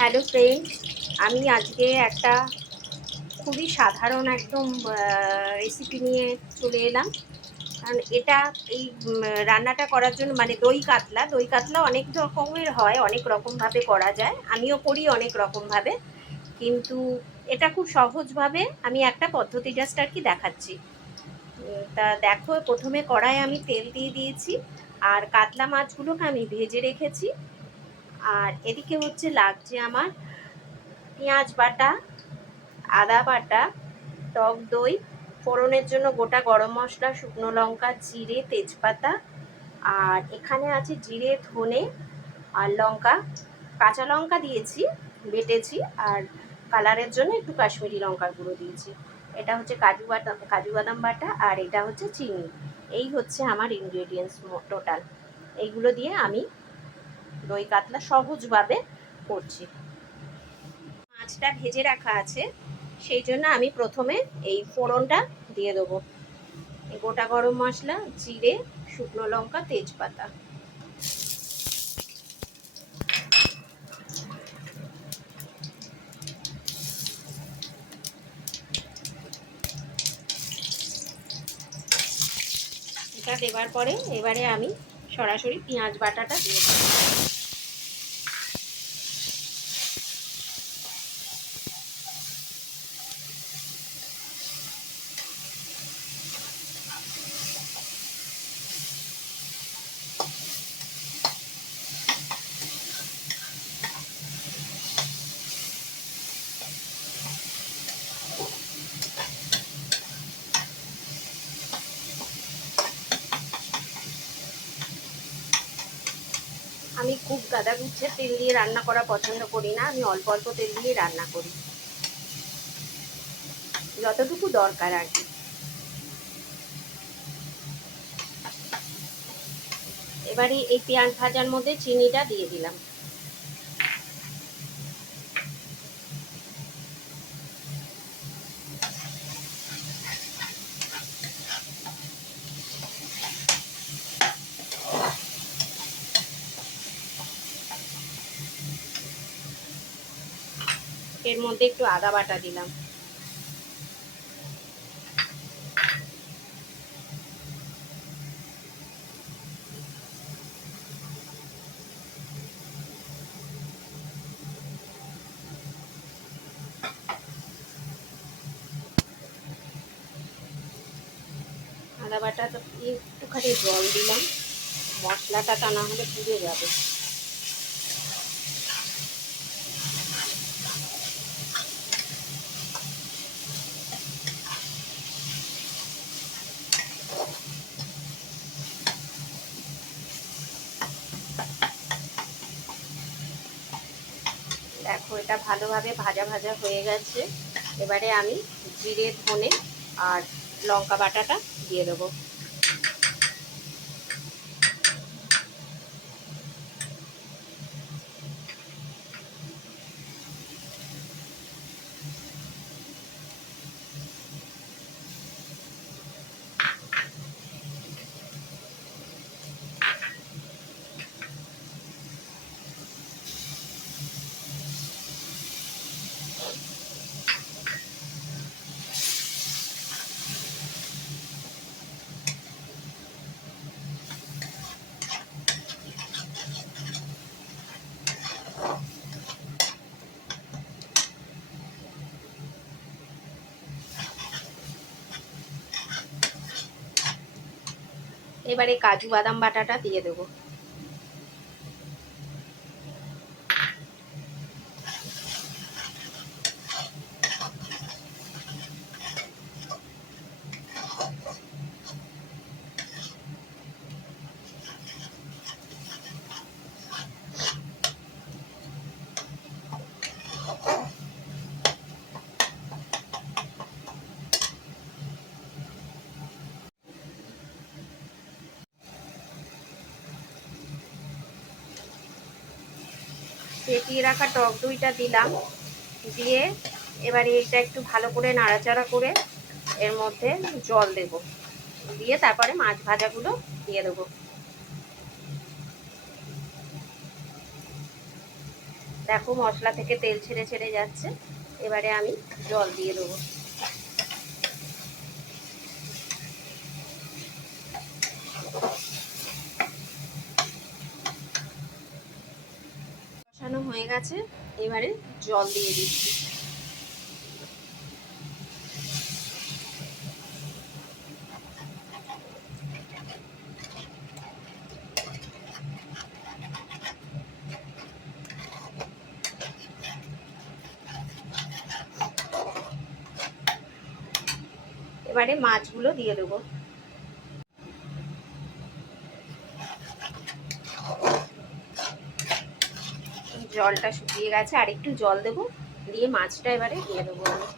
Hello friends, আমি আজকে একটা খুবই সাধারণ একদম রেসিপি নিয়ে চলে এলাম। কারণ এটা এই রান্নাটা করার জন্য মানে দই কাতলা অনেক রকমের হয়, অনেক রকমভাবে করা যায়, আমিও করি অনেক রকমভাবে। কিন্তু এটা খুব সহজভাবে আমি একটা পদ্ধতি জাস্ট আর কি দেখাচ্ছি। তা দেখো, প্রথমে কড়াইয়ে আমি তেল দিয়ে দিয়েছি আর কাতলা মাছগুলোকে আমি ভেজে রেখেছি। আর এদিকে হচ্ছে লাগছে আমার পেঁয়াজ বাটা, আদা বাটা, টক দই, ফোড়নের জন্য গোটা গরম মশলা, শুকনো লঙ্কা, জিরে, তেজপাতা। আর এখানে আছে জিরে, ধনে আর লঙ্কা, কাঁচা লঙ্কা দিয়েছি, বেটেছি। আর কালারের জন্য একটু কাশ্মীরি লঙ্কার গুঁড়ো দিয়েছি। এটা হচ্ছে কাজু বাদাম বাটা, আর এটা হচ্ছে চিনি। এই হচ্ছে আমার ইনগ্রেডিয়েন্টস টোটাল। এইগুলো দিয়ে আমি দই কাতলা সহজভাবে করছি। মাছটা ভেজে রাখা আছে, সেই জন্য আমি প্রথমে এই ফোড়নটা দিয়ে দেবো। গোটা গরম মশলা, জিরে, শুকনো লঙ্কা, তেজপাতা। এটা দেওয়ার পরে এবারে আমি সরাসরি পেঁয়াজ বাটাটা দিয়ে দেবো। আমি খুব গাদা গুচ্ছের তেল দিয়ে রান্না করা পছন্দ করি না, আমি অল্প অল্প তেল দিয়ে রান্না করি, যতটুকু দরকার আর কি। এবারে এই পেঁয়াজ ভাজার মধ্যে চিনিটা দিয়ে দিলাম। এর মধ্যে একটু আদা বাটা দিলাম। আদা বাটা তো একটুখানি জল দিলাম, মশলাটা তা না হলে পুড়ে যাবে। দেখো, এটা ভালোভাবে ভাজা ভাজা হয়ে গেছে। এবারে আমি জিরে, ধনে আর লঙ্কা বাটাটা দিয়ে দেবো। এবারে কাজু বাদাম বাটাটা দিয়ে দেবো। ফেটিয়ে রাখা টক দইটা দিলাম, দিয়ে এবারে এটা একটু ভালো করে নাড়াচাড়া করে এর মধ্যে জল দেব, দিয়ে তারপরে মাছ ভাজাগুলো দিয়ে দেবো। দেখো মশলা থেকে তেল ছেড়ে ছেড়ে যাচ্ছে। এবারে আমি জল দিয়ে দেবো। কষানো হয়ে গেছে, এবারে জল দিয়ে দিচ্ছি। এবারে মাছগুলো দিয়ে দেবো। জলটা শুকিয়ে গেছে, আর একটু জল দেবো, দিয়ে মাছটা এবারে দিয়ে দেবো আমি।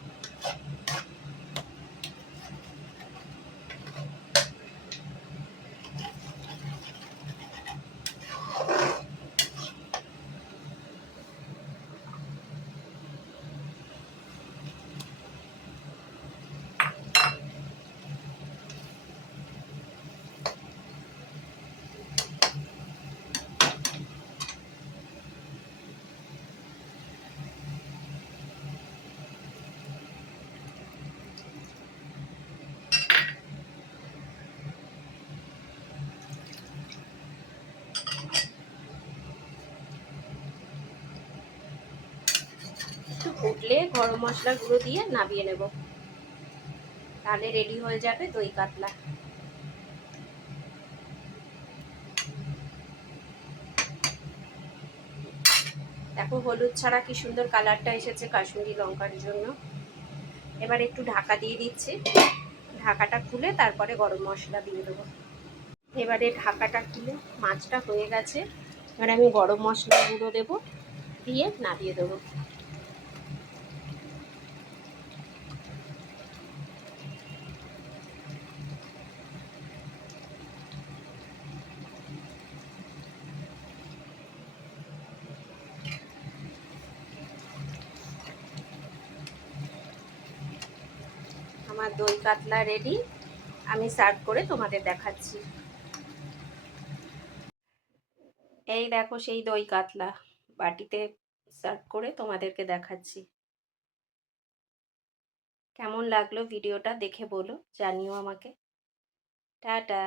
একটু ফুটলে গরম মশলার গুঁড়ো দিয়ে নামিয়ে নেব, তাহলে রেডি হয়ে যাবে দই কাতলা। দেখো হলুদ ছাড়া কি সুন্দর কালারটা এসেছে কাশ্মীরি লঙ্কার জন্য। এবার একটু ঢাকা দিয়ে দিচ্ছি, ঢাকাটা খুলে তারপরে গরম মশলা দিয়ে দেবো। এবারে ঢাকাটা খুলে মাছটা হয়ে গেছে, এবার আমি গরম মশলা গুঁড়ো দেবো, দিয়ে নামিয়ে দেবো। আমার দই কাতলা রেডি, আমি সার্ভ করে তোমাদের দেখাচ্ছি। এই দেখো সেই দই কাতলা, বাটিতে সার্ভ করে তোমাদেরকে দেখাচ্ছি। কেমন লাগলো ভিডিওটা দেখে বলো, জানিও আমাকে। টাটা।